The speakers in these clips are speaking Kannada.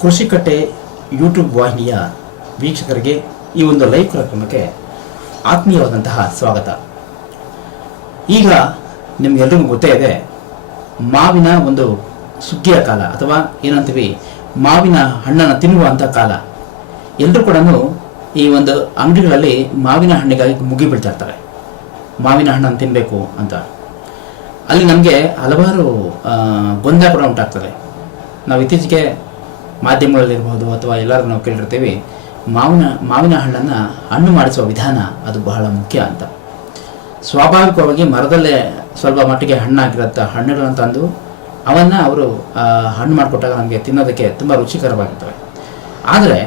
ಕೃಷಿಕಟ್ಟೆ ಯೂಟ್ಯೂಬ್ ವಾಹಿನಿಯ ವೀಕ್ಷಕರಿಗೆ ಈ ಒಂದು ಲೈವ್ ಕಾರ್ಯಕ್ರಮಕ್ಕೆ ಆತ್ಮೀಯವಾದಂತಹ ಸ್ವಾಗತ. ಈಗ ನಿಮ್ಗೆಲ್ರಿಗೂ ಗೊತ್ತೇ ಇದೆ, ಮಾವಿನ ಒಂದು ಸುಗ್ಗಿಯ ಕಾಲ ಅಥವಾ ಏನಂತೀವಿ, ಮಾವಿನ ಹಣ್ಣನ್ನು ತಿನ್ನುವಂಥ ಕಾಲ. ಎಲ್ಲರೂ ಕೂಡ ಈ ಒಂದು ಅಂಗಡಿಗಳಲ್ಲಿ ಮಾವಿನ ಹಣ್ಣಿಗಾಗಿ ಮುಗಿಬಿಡ್ತಾ ಇರ್ತಾರೆ. ಮಾವಿನ ಹಣ್ಣನ್ನು ತಿನ್ನಬೇಕು ಅಂತ. ಅಲ್ಲಿ ನಮಗೆ ಹಲವಾರು ಗೊಂದಲ ಕೂಡ ಉಂಟಾಗ್ತದೆ. ನಾವು ಇತ್ತೀಚೆಗೆ ಮಾಧ್ಯಮಗಳಲ್ಲಿರ್ಬೋದು ಅಥವಾ ಎಲ್ಲರೂ ನಾವು ಕೇಳಿರ್ತೀವಿ, ಮಾವಿನ ಮಾವಿನ ಹಣ್ಣನ್ನು ಹಣ್ಣು ಮಾಡಿಸುವ ವಿಧಾನ ಅದು ಬಹಳ ಮುಖ್ಯ ಅಂತ. ಸ್ವಾಭಾವಿಕವಾಗಿ ಮರದಲ್ಲೇ ಸ್ವಲ್ಪ ಮಟ್ಟಿಗೆ ಹಣ್ಣಾಗಿರೋಂಥ ಹಣ್ಣುಗಳನ್ನು ತಂದು ಅವನ್ನು ಅವರು ಹಣ್ಣು ಮಾಡಿಕೊಟ್ಟಾಗ ನಮಗೆ ತಿನ್ನೋದಕ್ಕೆ ತುಂಬ ರುಚಿಕರವಾಗಿರ್ತವೆ. ಆದರೆ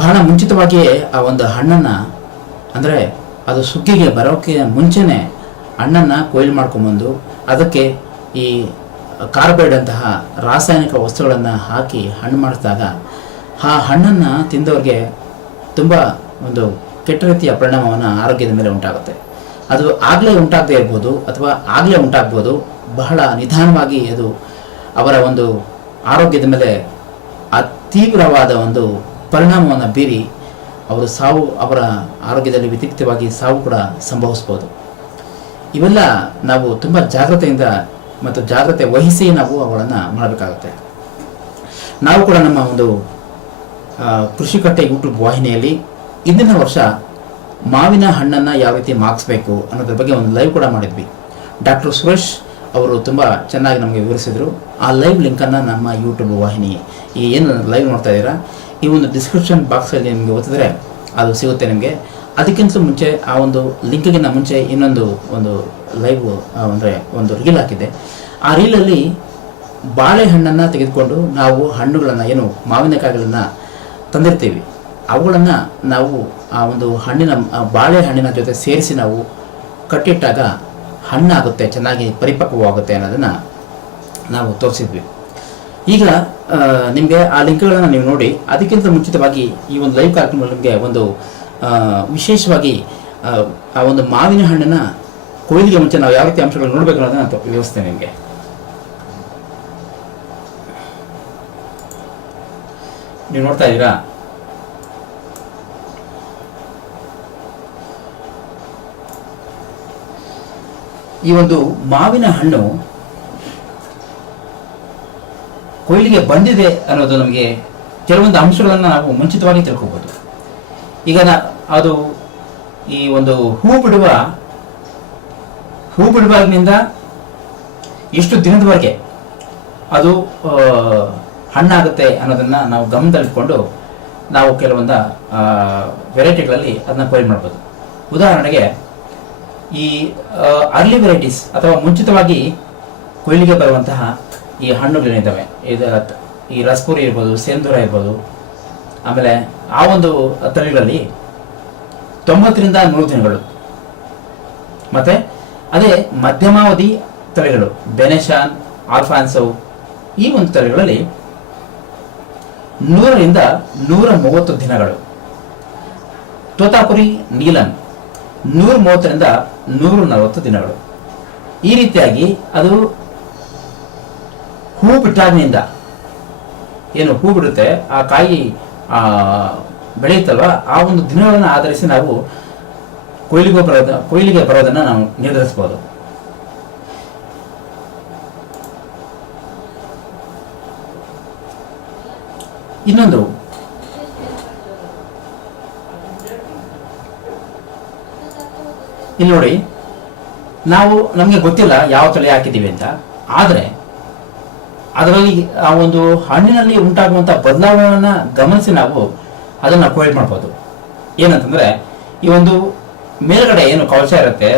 ಬಹಳ ಮುಂಚಿತವಾಗಿಯೇ ಆ ಒಂದು ಹಣ್ಣನ್ನು, ಅಂದರೆ ಅದು ಸುಗ್ಗಿಗೆ ಬರೋಕ್ಕೆ ಮುಂಚೆನೇ ಹಣ್ಣನ್ನು ಕೊಯ್ಲು ಮಾಡ್ಕೊಂಬಂದು ಅದಕ್ಕೆ ಈ ಕಾರ್ಬೈಡ್ ಅಂತಹ ರಾಸಾಯನಿಕ ವಸ್ತುಗಳನ್ನು ಹಾಕಿ ಹಣ್ಣು ಮಾಡಿಸಿದಾಗ ಆ ಹಣ್ಣನ್ನು ತಿಂದವ್ರಿಗೆ ತುಂಬ ಒಂದು ಕೆಟ್ಟ ರೀತಿಯ ಪರಿಣಾಮವನ್ನು ಆರೋಗ್ಯದ ಮೇಲೆ ಉಂಟಾಗುತ್ತೆ. ಅದು ಆಗಲೇ ಉಂಟಾಗದೇ ಇರ್ಬೋದು ಅಥವಾ ಆಗಲೇ ಉಂಟಾಗ್ಬೋದು ಬಹಳ ನಿಧಾನವಾಗಿ ಅದು ಅವರ ಒಂದು ಆರೋಗ್ಯದ ಮೇಲೆ ತೀವ್ರವಾದ ಒಂದು ಪರಿಣಾಮವನ್ನು ಬೀರಿ ಅವರು ಸಾವು ಅವರ ಆರೋಗ್ಯದಲ್ಲಿ ವ್ಯತಿರಿಕ್ತವಾಗಿ ಸಾವು ಕೂಡ ಸಂಭವಿಸ್ಬೋದು. ಇವೆಲ್ಲ ನಾವು ತುಂಬ ಜಾಗ್ರತೆಯಿಂದ ಮತ್ತು ಜಾಗ್ರತೆ ವಹಿಸಿ ನಾವು ಅವುಗಳನ್ನು ಮಾಡಬೇಕಾಗುತ್ತೆ. ನಾವು ಕೂಡ ನಮ್ಮ ಒಂದು ಕೃಷಿಕಟ್ಟೆ ಯೂಟ್ಯೂಬ್ ವಾಹಿನಿಯಲ್ಲಿ ಇಂದಿನ ವರ್ಷ ಮಾವಿನ ಹಣ್ಣನ್ನು ಯಾವ ರೀತಿ ಮಾಗಿಸ್ಬೇಕು ಅನ್ನೋದ್ರ ಬಗ್ಗೆ ಒಂದು ಲೈವ್ ಕೂಡ ಮಾಡಿದ್ವಿ. ಡಾಕ್ಟರ್ ಸುರೇಶ್ ಅವರು ತುಂಬ ಚೆನ್ನಾಗಿ ನಮಗೆ ವಿವರಿಸಿದರು. ಆ ಲೈವ್ ಲಿಂಕನ್ನು ನಮ್ಮ ಯೂಟ್ಯೂಬ್ ವಾಹಿನಿ ಈ ಏನು ಲೈವ್ ನೋಡ್ತಾ ಇದ್ದೀರಾ, ಈ ಒಂದು ಡಿಸ್ಕ್ರಿಪ್ಷನ್ ಬಾಕ್ಸಲ್ಲಿ ನಿಮಗೆ ಓದಿದ್ರೆ ಅದು ಸಿಗುತ್ತೆ ನಿಮಗೆ. ಅದಕ್ಕಿಂತ ಮುಂಚೆ ಆ ಒಂದು ಲಿಂಕ್ಗಿಂತ ಮುಂಚೆ ಇನ್ನೊಂದು ಒಂದು ಲೈವ್ ಅಂದರೆ ಒಂದು ರೀಲ್ ಹಾಕಿದೆ ಆ ರೀಲಲ್ಲಿ ಬಾಳೆಹಣ್ಣನ್ನು ತೆಗೆದುಕೊಂಡು ನಾವು ಹಣ್ಣುಗಳನ್ನು, ಏನು ಮಾವಿನಕಾಯಿಗಳನ್ನು ತಂದಿರ್ತೀವಿ. ಅವುಗಳನ್ನು ನಾವು ಆ ಒಂದು ಹಣ್ಣಿನ ಬಾಳೆಹಣ್ಣಿನ ಜೊತೆ ಸೇರಿಸಿ ನಾವು ಕಟ್ಟಿಟ್ಟಾಗ ಹಣ್ಣಾಗುತ್ತೆ, ಚೆನ್ನಾಗಿ ಪರಿಪಕ್ವವಾಗುತ್ತೆ ಅನ್ನೋದನ್ನು ನಾವು ತೋರಿಸಿದ್ವಿ. ಈಗ ನಿಮಗೆ ಆ ಲಿಂಕ್ಗಳನ್ನು ನೀವು ನೋಡಿ, ಅದಕ್ಕಿಂತ ಮುಂಚಿತವಾಗಿ ಈ ಒಂದು ಲೈವ್ ಕಾರ್ಯಕ್ರಮದಲ್ಲಿ ಒಂದು ವಿಶೇಷವಾಗಿ ಆ, ಒಂದು ಮಾವಿನ ಹಣ್ಣನ್ನು ಕೊಯ್ಲಿಗೆ ಮುಂಚೆ ನಾವು ಯಾವ ರೀತಿ ಅಂಶಗಳನ್ನು ನೋಡಬೇಕು ಅನ್ನೋದನ್ನ ನಾನು ವಿವರಿಸ್ತೇನೆ ನಿಮಗೆ. ನೀವು ನೋಡ್ತಾ ಇದ್ದೀರಾ? ಈ ಒಂದು ಮಾವಿನ ಹಣ್ಣು ಕೊಯ್ಲಿಗೆ ಬಂದಿದೆ ಅನ್ನೋದು ನಮಗೆ ಕೆಲವೊಂದು ಅಂಶಗಳನ್ನು ನಾವು ಮುಂಚಿತವಾಗಿ ತಿಳ್ಕೋಬಹುದು ಈಗ ನಾ ಅದು ಈ ಒಂದು ಹೂ ಬಿಡುವ, ಹೂ ಬಿಡುವಾಗಿನಿಂದ ಎಷ್ಟು ದಿನದವರೆಗೆ ಅದು ಹಣ್ಣಾಗುತ್ತೆ ಅನ್ನೋದನ್ನ ನಾವು ಗಮನದಲ್ಲಿಟ್ಕೊಂಡು ನಾವು ಕೆಲವೊಂದು ವೆರೈಟಿಗಳಲ್ಲಿ ಅದನ್ನ ಕೊಯ್ಲು ಮಾಡ್ಬೋದು. ಉದಾಹರಣೆಗೆ ಈ ಅರ್ಲಿ ವೆರೈಟೀಸ್ ಅಥವಾ ಮುಂಚಿತವಾಗಿ ಕೊಯ್ಲಿಗೆ ಬರುವಂತಹ ಈ ಹಣ್ಣುಗಳೇನಿದ್ದಾವೆ ಇದು, ಈ ರಸ್ಪುರಿ ಇರ್ಬೋದು, ಸೇಂದೂರ ಇರ್ಬೋದು, ಆಮೇಲೆ ಆ ಒಂದು ತಳಿಗಳಲ್ಲಿ ತೊಂಬತ್ತರಿಂದ ನೂರು ದಿನಗಳು. ಮತ್ತೆ ಅದೇ ಮಧ್ಯಮಾವಧಿ ತಳಿಗಳು, ಬೆನೆಶಾನ್ ಆಲ್ಫಾನ್ಸೋ ಈ ಒಂದು ತಳಿಗಳಲ್ಲಿ ನೂರರಿಂದ ನೂರ ಮೂವತ್ತು ದಿನಗಳು. ತೋತಾಪುರಿ ನೀಲನ್ ನೂರ ಮೂವತ್ತರಿಂದ ನೂರ ನಲವತ್ತು ದಿನಗಳು. ಈ ರೀತಿಯಾಗಿ ಅದು ಹೂ ಬಿಟ್ಟಾಗಿನಿಂದ ಏನು ಹೂ ಬಿಡುತ್ತೆ, ಆ ಕಾಯಿ ಬೆಳೆಯುತ್ತಲ್ವ? ಆ ಒಂದು ದಿನಗಳನ್ನು ಆಧರಿಸಿ ನಾವು ಕೊಯ್ಲಿಗೆ ಬರೋದ ಕೊಯ್ಲಿಗೆ ಬರೋದನ್ನು ನಾವು ನಿರ್ಧರಿಸ್ಬೋದು ಇನ್ನೊಂದು. ಇಲ್ಲಿ ನೋಡಿ, ನಾವು ನಮಗೆ ಗೊತ್ತಿಲ್ಲ ಯಾವ ತಳಿ ಹಾಕಿದ್ದೀವಿ ಅಂತ. ಆದರೆ, ಅದರಲ್ಲಿ ಆ ಒಂದು ಹಣ್ಣಿನಲ್ಲಿ ಉಂಟಾಗುವಂಥ ಬದಲಾವಣೆಗಳನ್ನ ಗಮನಿಸಿ ನಾವು ಅದನ್ನ ಕೋಲ್ಡ್ ಮಾಡ್ಬೋದು. ಏನಂತಂದ್ರೆ, ಈ ಒಂದು ಮೇಲ್ಗಡೆ ಏನು ಕವಚ ಇರುತ್ತೆ,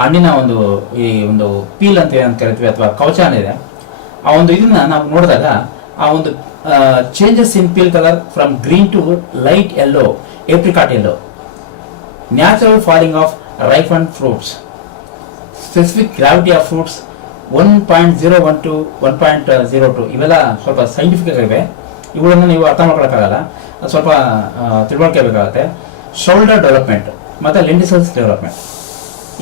ಹಣ್ಣಿನ ಒಂದು ಈ ಒಂದು ಪೀಲ್ ಅಂತ ಏನಂತ ಕರಿತೀವಿ ಅಥವಾ ಕವಚ ಏನಿದೆ ಆ ಒಂದು ಇದನ್ನ ನಾವು ನೋಡಿದಾಗ, ಆ ಒಂದು changes in peel colour from green to light yellow apricot yellow natural falling of ripe and fruits specific gravity of fruits one point zero one to one point zero two ಇವೆಲ್ಲ ಸ್ವಲ್ಪ ಸೈಂಟಿಫಿಕ್ ಆಗಿವೆ ಇವುಗಳನ್ನು ನೀವು ಅರ್ಥ ಮಾಡ್ಕೊಳಕ್ಕಾಗಲ್ಲ. ಸ್ವಲ್ಪ ತಿಳುವಳಿಕೆ ಬೇಕಾಗುತ್ತೆ ಶೋಲ್ಡರ್ ಡೆವಲಪ್ಮೆಂಟ್ ಮತ್ತೆ ಲೆಂಡಿಸಲ್ಸ್ ಡೆವಲಪ್ಮೆಂಟ್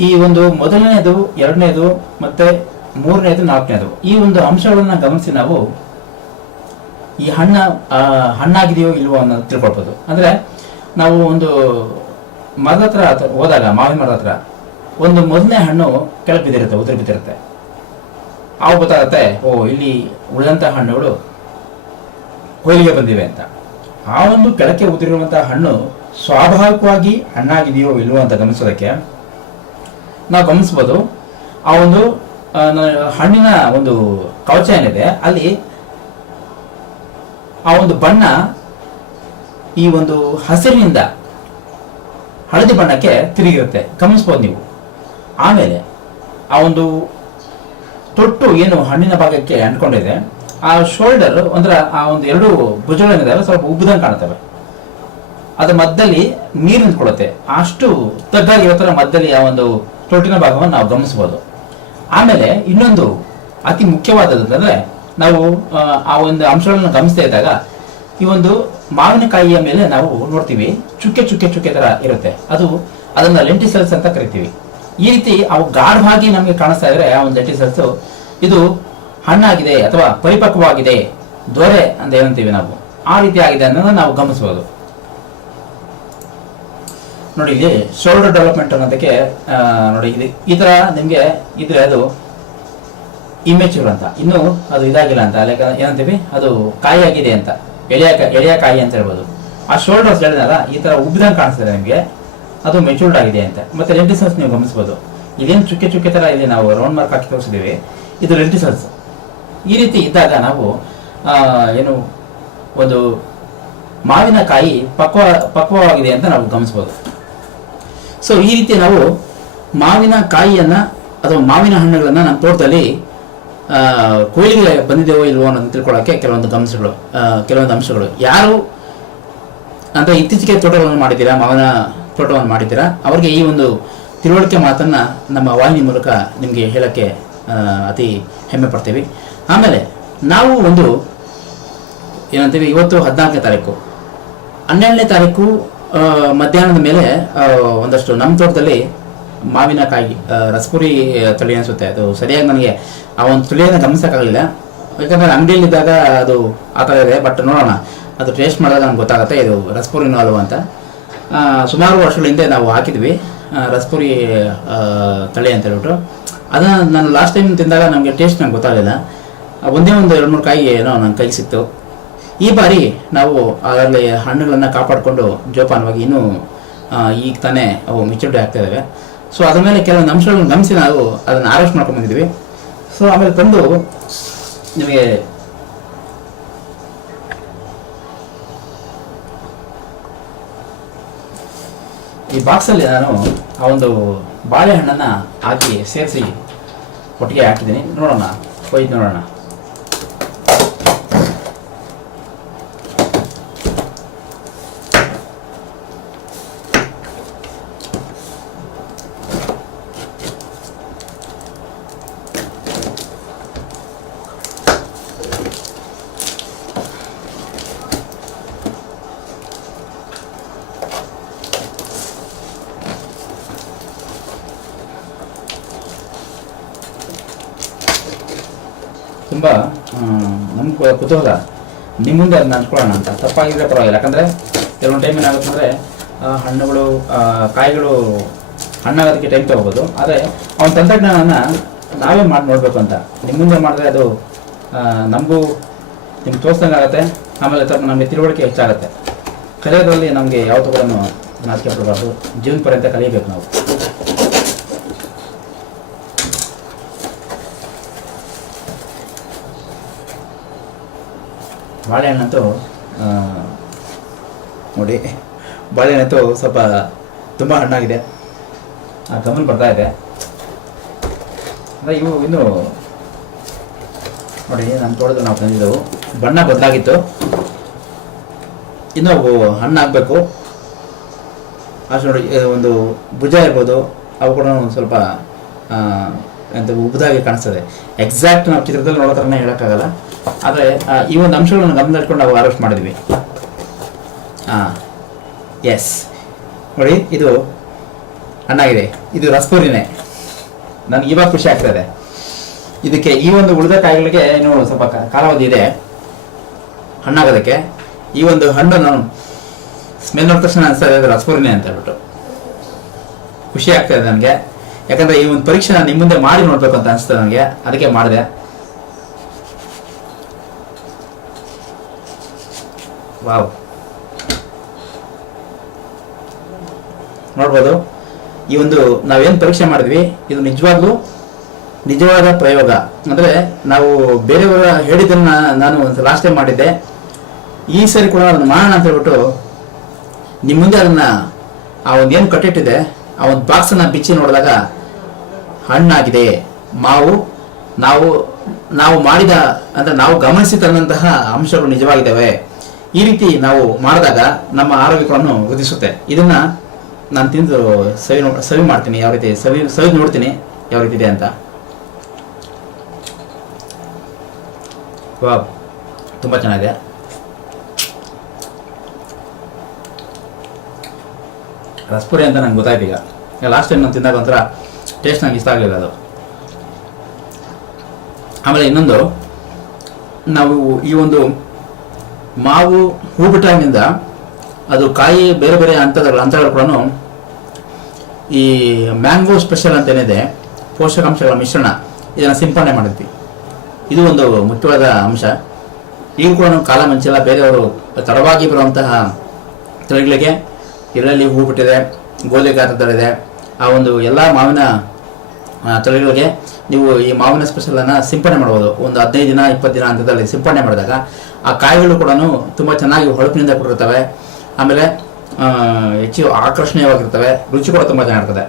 ಈ ಒಂದು ಮೊದಲನೇದು, ಎರಡನೇದು ಮತ್ತೆ ಮೂರನೇದು, ನಾಲ್ಕನೇದು. ಈ ಒಂದು ಅಂಶಗಳನ್ನು ಗಮನಿಸಿ ನಾವು ಈ ಹಣ್ಣ ಹಣ್ಣಾಗಿದೆಯೋ ಇಲ್ವೋ ಅನ್ನೋದು ತಿಳ್ಕೊಳ್ಬೋದು. ಅಂದರೆ ನಾವು ಒಂದು ಮರದ ಹತ್ರ ಹೋದಾಗ, ಮಾವಿನ ಮರದ ಹತ್ರ ಒಂದು ಮೊದಲನೇ ಹಣ್ಣು ಕೆಳಗೆ ಬಿದ್ದಿರುತ್ತೆ, ಉದುರು ಬಿದ್ದಿರುತ್ತೆ. ಆವಾಗ ಗೊತ್ತಾಗುತ್ತೆ, ಓ, ಇಲ್ಲಿ ಉಳಿದಂಥ ಹಣ್ಣುಗಳು ಕೊಯ್ಲಿಗೆ ಬಂದಿವೆ ಅಂತ. ಆ ಒಂದು ಕೆಳಕ್ಕೆ ಉದುರಿರುವಂತಹ ಹಣ್ಣು ಸ್ವಾಭಾವಿಕವಾಗಿ ಹಣ್ಣಾಗಿದೆಯೋ ಇಲ್ವೋ ಅಂತ ಗಮನಿಸೋದಕ್ಕೆ ನಾವು ಗಮನಿಸ್ಬೋದು ಆ ಒಂದು ಹಣ್ಣಿನ ಒಂದು ಕವಚ ಏನಿದೆ ಅಲ್ಲಿ ಆ ಒಂದು ಬಣ್ಣ ಈ ಒಂದು ಹಸಿರಿನಿಂದ ಹಳದಿ ಬಣ್ಣಕ್ಕೆ ತಿರುಗಿರುತ್ತೆ. ಗಮನಿಸ್ಬೋದು ನೀವು. ಆಮೇಲೆ ಆ ಒಂದು ತೊಟ್ಟು ಏನು ಹಣ್ಣಿನ ಭಾಗಕ್ಕೆ ಅಂಟ್ಕೊಂಡಿದೆ ಆ ಶೋಲ್ಡರ್ ಅಂದ್ರೆ ಆ ಒಂದು ಎರಡು ಭುಜಗಳೇನಿದಾವೆ ಸ್ವಲ್ಪ ಉಬ್ಬದಂಗೆ ಕಾಣ್ತವೆ ಅದ್ರ ಮಧ್ಯದಲ್ಲಿ ನೀರು ನಿಂತ್ಕೊಳ್ಳುತ್ತೆ. ಅಷ್ಟು ದೊಡ್ಡದಾಗಿ ಇವತ್ತರ ಮಧ್ಯದಲ್ಲಿ ಆ ಒಂದು ತೊಟ್ಟಿನ ಭಾಗವನ್ನು ನಾವು ಗಮನಿಸಬಹುದು. ಆಮೇಲೆ ಇನ್ನೊಂದು ಅತಿ ಮುಖ್ಯವಾದದ್ದು ಅಂದ್ರೆ ನಾವು ಆ, ಆ ಒಂದು ಅಂಶಗಳನ್ನು ಗಮನಿಸ್ತಾ ಇದ್ದಾಗ ಈ ಒಂದು ಮಾವಿನಕಾಯಿಯ ಮೇಲೆ ನಾವು ನೋಡ್ತೀವಿ. ಚುಕ್ಕೆ ಚುಕ್ಕೆ ಚುಕ್ಕೆ ತರ ಇರುತ್ತೆ. ಅದು ಅದನ್ನ ಲೆಂಟಿಸೆಲ್ಸ್ ಅಂತ ಕರಿತೀವಿ. ಈ ರೀತಿ ಅವು ಗಾಢವಾಗಿ ನಮಗೆ ಕಾಣಿಸ್ತಾ ಇದ್ರೆ ಆ ಒಂದು ಲೆಂಟಿಸೆಲ್ಸ್ ಇದು ಹಣ್ಣಾಗಿದೆ ಅಥವಾ ಪರಿಪಕ್ವವಾಗಿದೆ, ದೊರೆ ಅಂತ ಏನಂತೀವಿ ನಾವು. ಆ ರೀತಿ ಆಗಿದೆ ಅನ್ನೋದನ್ನ ನಾವು ಗಮನಿಸಬಹುದು. ನೋಡಿ, ಇಲ್ಲಿ ಶೋಲ್ಡರ್ ಡೆವಲಪ್ಮೆಂಟ್ ಅನ್ನೋದಕ್ಕೆ ನೋಡಿ, ಇದು ಈ ತರ ನಿಮಗೆ ಇದ್ರೆ ಅದು ಇಮೇಚೂರ್ ಅಂತ. ಇನ್ನು ಅದು ಇದಾಗಿಲ್ಲ ಅಂತ. ಲೈಕ್, ಏನಂತೀವಿ? ಅದು ಕಾಯಿಯಾಗಿದೆ ಅಂತ. ಎಳೆಯ ಎಳೆಯ ಕಾಯಿ ಅಂತ ಹೇಳ್ಬೋದು. ಆ ಶೋಲ್ಡರ್ಸ್ ಹೇಳಿದ್ನಲ್ಲ, ಈ ತರ ಉಬ್ಬಿದಂಗೆ ಕಾಣಿಸ್ತದೆ ನಿಮಗೆ. ಅದು ಮೆಚೂರ್ಡ್ ಆಗಿದೆ ಅಂತ. ಮತ್ತೆ ಲೆಂಟಿಸಲ್ಸ್ ನೀವು ಗಮನಿಸಬಹುದು. ಇದೇನು ಚುಕ್ಕೆ ಚುಕ್ಕೆ ತರ ಇಲ್ಲಿ ನಾವು ರೌಂಡ್ ಮಾರ್ಕ್ ಹಾಕಿ ತೋರಿಸಿದೀವಿ ಇದು ಲೆಂಟಿಸಲ್ಸ್ ಈ ರೀತಿ ಇದ್ದಾಗ ನಾವು ಏನು, ಒಂದು ಮಾವಿನಕಾಯಿ ಪಕ್ವ, ಪಕ್ವವಾಗಿದೆ ಅಂತ ನಾವು ಗಮನಿಸಬಹುದು. ಸೊ ಈ ರೀತಿ ನಾವು ಮಾವಿನ ಕಾಯಿಯನ್ನ ಅಥವಾ ಮಾವಿನ ಹಣ್ಣುಗಳನ್ನ ನಮ್ಮ ತೋಟದಲ್ಲಿ ಕೊಯ್ಲಿಗೆ ಬಂದಿದ್ದೇವೋ ಇಲ್ವೋ ಅನ್ನೋದನ್ನ ತಿಳ್ಕೊಳ್ಳೋಕೆ ಕೆಲವೊಂದು ಗಮನಿಸಗಳು ಕೆಲವೊಂದು ಅಂಶಗಳು. ಯಾರು ಅಂತ ಇತ್ತೀಚೆಗೆ ತೋಟಗಳನ್ನು ಮಾಡಿದ್ದೀರಾ? ಮಾವಿನ ತೋಟವನ್ನು ಮಾಡಿದ್ದೀರಾ? ಅವರಿಗೆ ಈ ಒಂದು ತಿಳುವಳಿಕೆ ಮಾತನ್ನ ನಮ್ಮ ವಾಹಿನಿ ಮೂಲಕ ನಿಮಗೆ ಹೇಳಕ್ಕೆ ಅತಿ ಹೆಮ್ಮೆ ಪಡ್ತೀವಿ. ಆಮೇಲೆ ನಾವು ಒಂದು ಏನಂತೀವಿ, ಇವತ್ತು ಹದಿನಾಲ್ಕನೇ ತಾರೀಕು. ಹನ್ನೆರಡನೇ ತಾರೀಕು ಮಧ್ಯಾಹ್ನದ ಮೇಲೆ ಒಂದಷ್ಟು ನಮ್ಮ ತೋಟದಲ್ಲಿ ಮಾವಿನಕಾಯಿ ರಸಪುರಿ ತಳಿ ಅನಿಸುತ್ತೆ. ಅದು ಸರಿಯಾಗಿ ನನಗೆ ಆ ಒಂದು ತಳಿಯನ್ನು ಗಮನಿಸೋಕ್ಕಾಗಲಿಲ್ಲ. ಯಾಕಂದ್ರೆ ಅಂಗಡಿಯಲ್ಲಿದ್ದಾಗ ಅದು ಆ ಥರ ಇದೆ, ಬಟ್ ನೋಡೋಣ. ಅದು ಟೇಸ್ಟ್ ಮಾಡಿದಾಗ ನಮ್ಗೆ ಗೊತ್ತಾಗುತ್ತೆ, ಇದು ರಸಪುರಿನೋ ಅಲ್ವ ಅಂತ. ಸುಮಾರು ವರ್ಷಗಳ ಹಿಂದೆ ನಾವು ಹಾಕಿದ್ವಿ. ರಸಪುರಿ ತಳಿ ಅಂತ ಹೇಳ್ಬಿಟ್ಟು ಅದನ್ನ ನಾನು ಲಾಸ್ಟ್ ಟೈಮ್ ತಿಂದಾಗ ನಮಗೆ ಟೇಸ್ಟ್ ನಂಗೆ ಗೊತ್ತಾಗಲಿಲ್ಲ. ಒಂದೇ ಒಂದು ಎರಡು ಮೂರು ಕಾಯಿ ಏನೋ ನನ್ನ ಕೈ ಸಿಕ್ತು. ಈ ಬಾರಿ ನಾವು ಅದರಲ್ಲಿ ಹಣ್ಣುಗಳನ್ನು ಕಾಪಾಡಿಕೊಂಡು ಜೋಪಾನವಾಗಿ ಇನ್ನೂ ಈಗ ತಾನೇ ಅವು ಮೆಚುರಿಟಿ ಆಗ್ತಾ ಇದ್ದಾವೆ ಸೊ ಅದ್ರ ಮೇಲೆ ಕೆಲವೊಂದು ಅಂಶಗಳನ್ನು ಗಮನಿಸಿ ನಾವು ಅದನ್ನು ಆರೋಸ್ಟ್ ಮಾಡ್ಕೊಂಡು ಬಂದಿದ್ವಿ ಸೊ ಆಮೇಲೆ ತಂದು ನಿಮಗೆ ಈ ಬಾಕ್ಸಲ್ಲಿ ನಾನು ಆ ಒಂದು ಬಾಳೆಹಣ್ಣನ್ನು ಹಾಕಿ ಸೇರಿಸಿ ಒಟ್ಟಿಗೆ ಹಾಕಿದ್ದೀನಿ. ನೋಡೋಣ ಒಯ್ದು ನೋಡೋಣ ತುಂಬ ನಮ್ಗೆ ಕುತೂಹಲ. ನಿಮ್ಮ ಮುಂದೆ ಅದನ್ನ ಹಂಚ್ಕೊಳ್ಳೋಣ ಅಂತ. ತಪ್ಪಾಗಿದ್ರೆ ಪರವಾಗಿಲ್ಲ. ಯಾಕಂದರೆ ಕೆಲವೊಂದು ಟೈಮ್ ಏನಾಗುತ್ತೆ ಅಂದರೆ ಹಣ್ಣುಗಳು ಕಾಯಿಗಳು ಹಣ್ಣಾಗೋದಕ್ಕೆ ಟೈಮ್ ತಗೋಬೋದು. ಆದರೆ ಅವನ ತಂತ್ರಜ್ಞಾನನ ನಾವೇ ಮಾಡಿ, ನೋಡಬೇಕು ಅಂತ. ನಿಮ್ಮ ಮುಂದೆ ಮಾಡಿದ್ರೆ ಅದು ನಮಗೂ ನಿಮ್ಗೆ ತೋರಿಸ್ದಂಗೆ ಆಗುತ್ತೆ. ಆಮೇಲೆ ಸ್ವಲ್ಪ ನಮಗೆ ತಿಳುವಳಿಕೆ ಹೆಚ್ಚಾಗುತ್ತೆ. ಕಲಿಯೋದ್ರಲ್ಲಿ ನಮಗೆ ಯಾವತ್ತೂ ಕೂಡ ನಾಚಿಕೆ ಪಡಬಾರ್ದು. ಜೀವನ ಪರ್ಯಂತ ಕಲಿಯಬೇಕು ನಾವು. ಬಾಳೆಹಣ್ಣಂತೂ ನೋಡಿ ಬಾಳೆಹಣ್ಣಂತೂ ಸ್ವಲ್ಪ ತುಂಬ ಹಣ್ಣಾಗಿದೆ. ಆ, ಗಮನ ಬರ್ತಾ ಇದೆ. ಅಂದರೆ ಇವು ಇನ್ನು, ನೋಡಿ, ನಮ್ಮ ತೋಟದಲ್ಲಿ ನಾವು ತಂದಿದ್ದೆವು. ಬಣ್ಣ ಬದಲಾಗಿತ್ತು. ಇನ್ನು ಅವು ಹಣ್ಣಾಗಬೇಕು ಅಷ್ಟು ನೋಡಿ ಒಂದು ಭುಜ ಇರ್ಬೋದು. ಅವು ಕೂಡ ಒಂದು ಸ್ವಲ್ಪ ಎಂತ ಉಬ್ಬದಾಗಿ ಕಾಣಿಸ್ತದೆ. ಎಕ್ಸಾಕ್ಟ್ ನಾವು ಚಿತ್ರದಲ್ಲಿ ನೋಡೋ ಥರನೇ ಹೇಳೋಕ್ಕಾಗಲ್ಲ. ಆದರೆ ಈ ಒಂದು ಅಂಶಗಳನ್ನು ಗಮನ ಇಟ್ಕೊಂಡು ನಾವು ಅರೆಸ್ಟ್ ಮಾಡಿದ್ವಿ. ಹಾಂ ಎಸ್ ನೋಡಿ, ಇದು ಹಣ್ಣಾಗಿದೆ ಇದು ರಸ್ಪೂರಿನೇ. ನನಗೆ ಇವಾಗ ಖುಷಿ ಆಗ್ತದೆ ಇದಕ್ಕೆ ಈ ಒಂದು ಉಳಿದ ಕಾಯಿಗಳಿಗೆ ಏನು ಸ್ವಲ್ಪ ಕಾಲಾವಧಿ ಇದೆ. ಹಣ್ಣಾಗೋದಕ್ಕೆ. ಈ ಒಂದು ಹಣ್ಣು ನಾನು ಸ್ಮೆಲ್ ನೋಡಿದ ತಕ್ಷಣ ಅನಿಸ್ತಾ ಇದೆ ರಸಪುರಿನೇ ಅಂತ ಹೇಳ್ಬಿಟ್ಟು. ಖುಷಿ ಆಗ್ತದೆ ನನಗೆ. ಯಾಕಂದ್ರೆ ಈ ಒಂದು ಪರೀಕ್ಷೆ ನಾನು ನಿಮ್ಮ ಮುಂದೆ ಮಾಡಿ ನೋಡ್ಬೇಕು ಅಂತ ಅನಿಸ್ತದೆ ನನಗೆ. ಅದಕ್ಕೆ ಮಾಡಿದೆ. ವಾವ್. ನೋಡ್ಬೋದು? ಈ ಒಂದು ನಾವೇನು ಪರೀಕ್ಷೆ ಮಾಡಿದ್ವಿ, ಇದು ನಿಜವಾಗ್ಲೂ ನಿಜವಾದ ಪ್ರಯೋಗ. ಅಂದರೆ ನಾವು ಬೇರೆಯವರ ಹೇಳಿದ್ದನ್ನ ನಾನು ಒಂದು ಲಾಸ್ಟ್ ಟೈಮ್ ಮಾಡಿದ್ದೆ. ಈ ಸರಿ ಕೂಡ ಅದನ್ನು ಮಾಡೋಣ ಅಂತ ಹೇಳ್ಬಿಟ್ಟು ನಿಮ್ಮ ಮುಂದೆ ಅದನ್ನ ಆ ಒಂದು ಏನು ಕಟ್ಟಿಟ್ಟಿದೆ, ಆ ಒಂದು ಬಾಕ್ಸನ್ನ ಬಿಚ್ಚಿ ನೋಡಿದಾಗ ಹಣ್ಣಾಗಿದೆ. ಮಾವು, ನಾವು ನಾವು ಮಾಡಿದ, ಅಂದರೆ ನಾವು ಗಮನಿಸಿ ತಂದಂತಹ ಅಂಶಗಳು ನಿಜವಾಗಿದ್ದಾವೆ. ಈ ರೀತಿ ನಾವು ಮಾಡಿದಾಗ ನಮ್ಮ ಆರೋಗ್ಯವನ್ನು ವೃದ್ಧಿಸುತ್ತೆ. ಇದನ್ನ ನಾನು ತಿಂದು ಸವಿ ಸವಿ ಮಾಡ್ತೀನಿ, ಯಾವ ರೀತಿ ಸವಿ ಸವಿ ನೋಡ್ತೀನಿ ಯಾವ ರೀತಿ ಇದೆ ಅಂತ. ವಾವ್, ತುಂಬಾ ಚೆನ್ನಾಗಿದೆ. ರಸಪುರಿ ಅಂತ ನಂಗೆ ಗೊತ್ತಾಯ್ತು ಈಗ. ಲಾಸ್ಟ್ ಟೈಮ್ ನಾನು ತಿಂದಾಗ ಒಂಥರ ಟೇಸ್ಟ್ ನಂಗೆ ಇಷ್ಟ ಆಗಲಿಲ್ಲ ಅದು. ಆಮೇಲೆ ಇನ್ನೊಂದು, ನಾವು ಈ ಒಂದು ಮಾವು ಹೂ ಬಿಟ್ಟಾಗಿನಿಂದ ಅದು ಕಾಯಿ ಬೇರೆ ಬೇರೆ ಹಂತದ ಹಂತಗಳು ಕೂಡ ಈ ಮ್ಯಾಂಗೋ ಸ್ಪೆಷಲ್ ಅಂತ ಏನಿದೆ, ಪೋಷಕಾಂಶಗಳ ಮಿಶ್ರಣ ಇದನ್ನು ಸಿಂಪಡಣೆ ಮಾಡಿರ್ತೀವಿ. ಇದು ಒಂದು ಮುಖ್ಯವಾದ ಅಂಶ. ಈಗ ಕೂಡ ಕಾಲ ಮುಂಚೆಲ್ಲ ಬೇರೆಯವರು ತಡವಾಗಿ ಬರುವಂತಹ ತಳಿಗಳಿಗೆ ಎಲ್ಲೆಲ್ಲಿ ಹೂ ಬಿಟ್ಟಿದೆ, ಗೋಧಿ ಗಾತ್ರದಲ್ಲಿದೆ ಆ ಒಂದು ಎಲ್ಲ ಮಾವಿನ ತಳಿಗಳಿಗೆ ನೀವು ಈ ಮಾವಿನ ಸ್ಪೆಷಲನ್ನು ಸಿಂಪಡಣೆ ಮಾಡ್ಬೋದು ಒಂದು ಹದಿನೈದು ದಿನ, ಇಪ್ಪತ್ತು ದಿನ ಅಂತದಲ್ಲಿ ಸಿಂಪಡಣೆ ಮಾಡಿದಾಗ ಆ ಕಾಯಿಗಳು ಕೂಡ ತುಂಬ ಚೆನ್ನಾಗಿ ಹೊಳಪಿನಿಂದ ಕೂಡಿರ್ತವೆ ಆಮೇಲೆ ಹೆಚ್ಚು ಆಕರ್ಷಣೀಯವಾಗಿರ್ತವೆ ರುಚಿ ಕೂಡ ತುಂಬ ಚೆನ್ನಾಗಿರ್ತದೆ.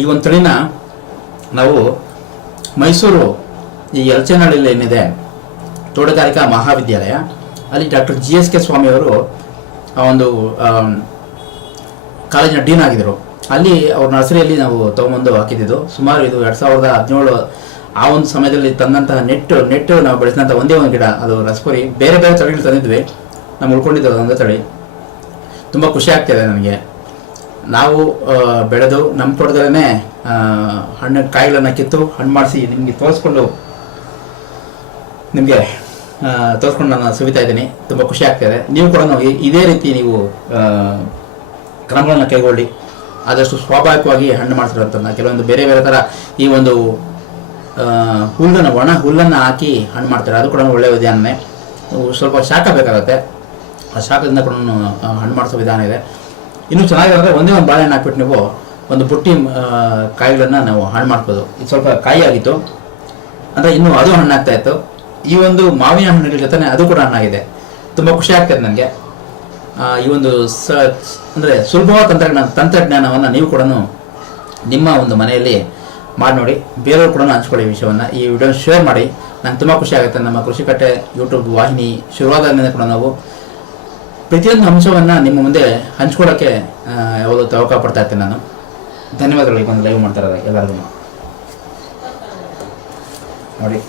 ಈ ಒಂದು ತಳಿನ ನಾವು ಮೈಸೂರು ಈ ಯಲಚೇನಹಳ್ಳಿಯಲ್ಲಿ ಏನಿದೆ, ತೋಟಗಾರಿಕಾ ಮಹಾವಿದ್ಯಾಲಯ, ಅಲ್ಲಿ ಡಾಕ್ಟರ್ ಜಿ ಎಸ್ ಕೆ ಸ್ವಾಮಿಯವರು ಒಂದು ಕಾಲೇಜಿನ ಡೀನ್ ಆಗಿದ್ದರು. ಅಲ್ಲಿ ಅವ್ರ ನರ್ಸರಿಯಲ್ಲಿ ನಾವು ತೊಗೊಂಬಂದು ಹಾಕಿದ್ದು ಸುಮಾರು ಇದು ಎರಡು ಸಾವಿರದ ಹದಿನೇಳು ಆ ಒಂದು ಸಮಯದಲ್ಲಿ ತಂದಂತಹ ನೆಟ್ಟು ನೆಟ್ಟು ನಾವು ಬೆಳೆಸಿದಂಥ ಒಂದೇ ಒಂದು ಗಿಡ, ಅದು ರಸಪುರಿ. ಬೇರೆ ಬೇರೆ ತಳಿಗಳು ತಂದಿದ್ವಿ. ನಾವು ಉಳ್ಕೊಂಡಿದ್ದು ಅದೊಂದು ತಳಿ. ತುಂಬ ಖುಷಿ ಆಗ್ತಿದೆ ನನಗೆ ನಾವು ಬೆಳೆದು ನಮ್ಮ ತೋಟದಲ್ಲೇ ಹಣ್ಣು, ಕಾಯಿಗಳನ್ನು ಕಿತ್ತು, ಹಣ್ಣು ಮಾಡಿಸಿ ನಿಮಗೆ ತೋರಿಸ್ಕೊಂಡು ನಿಮಗೆ ತೋರಿಸ್ಕೊಂಡು ನಾನು ಸುವಿತಾ ಇದ್ದೀನಿ. ತುಂಬ ಖುಷಿ ಆಗ್ತಾಯಿದೆ ನೀವು ಕೂಡ ನಾವು ಇದೇ ರೀತಿ ನೀವು ಕ್ರಮಗಳನ್ನು ಕೈಗೊಳ್ಳಿ. ಆದಷ್ಟು ಸ್ವಾಭಾವಿಕವಾಗಿ ಹಣ್ಣು ಮಾಡ್ತಿರೋದನ್ನ ಕೆಲವೊಂದು ಬೇರೆ ಬೇರೆ ಥರ ಈ ಒಂದು ಹುಲ್ಲನ್ನು, ಒಣ ಹುಲ್ಲನ್ನು ಹಾಕಿ ಹಣ್ಣು ಮಾಡ್ತಾರೆ. ಅದು ಕೂಡ ಒಳ್ಳೆಯ ವಿಧಾನನೇ. ಸ್ವಲ್ಪ ಶಾಖ ಬೇಕಾಗುತ್ತೆ. ಆ ಶಾಖದಿಂದ ಕೂಡ ಹಣ್ಣು ಮಾಡಿಸೋ ವಿಧಾನ ಇದೆ. ಇನ್ನೂ ಚೆನ್ನಾಗಿರೋದ್ರೆ ಒಂದೇ ಒಂದು ಬಾಳೆಹಣ್ಣು ಹಾಕ್ಬಿಟ್ಟು ನೀವು ಒಂದು ಬುಟ್ಟಿ ಕಾಯಿಗಳನ್ನು ನಾವು ಹಣ್ಣು ಮಾಡ್ಬೋದು. ಇದು ಸ್ವಲ್ಪ ಕಾಯಿ ಆಗಿತ್ತು ಅಂದರೆ ಇನ್ನೂ ಅದು ಹಣ್ಣಾಗ್ತಾ ಇತ್ತು. ಈ ಒಂದು ಮಾವಿನ ಹಣ್ಣಿನ ಜೊತೆ ಅದು ಕೂಡ ಹಣ್ಣಾಗಿದೆ. ತುಂಬ ಖುಷಿ ಆಗ್ತದೆ ನನಗೆ. ಈ ಒಂದು ಸ, ಅಂದರೆ ಸುಲಭವಾದ ತಂತ್ರಜ್ಞಾನ ತಂತ್ರಜ್ಞಾನವನ್ನು ನೀವು ಕೂಡ ನಿಮ್ಮ ಒಂದು ಮನೆಯಲ್ಲಿ ಮಾಡಿ ನೋಡಿ. ಬೇರೆಯವರು ಕೂಡ ಹಂಚ್ಕೊಳ್ಳಿ ವಿಷಯವನ್ನು. ಈ ವಿಡಿಯೋ ಶೇರ್ ಮಾಡಿ. ನಂಗೆ ತುಂಬ ಖುಷಿ ಆಗುತ್ತೆ. ನಮ್ಮ ಕೃಷಿಕಟ್ಟೆ ಯೂಟ್ಯೂಬ್ ವಾಹಿನಿ ಶುರುವಾದಾಗಿಂದ ಕೂಡ ನಾವು ಪ್ರತಿಯೊಂದು ಅಂಶವನ್ನು ನಿಮ್ಮ ಮುಂದೆ ಹಂಚ್ಕೊಳ್ಳೋಕ್ಕೆ ಯಾವಾಗಲೂ ತವಕ ಪಡ್ತಾ ಇರ್ತೀನಿ ನಾನು. ಧನ್ಯವಾದಗಳು. ಒಂದು ಲೈವ್ ಮಾಡ್ತಾರೆ ಎಲ್ಲರಿಗೂ. ನೋಡಿ.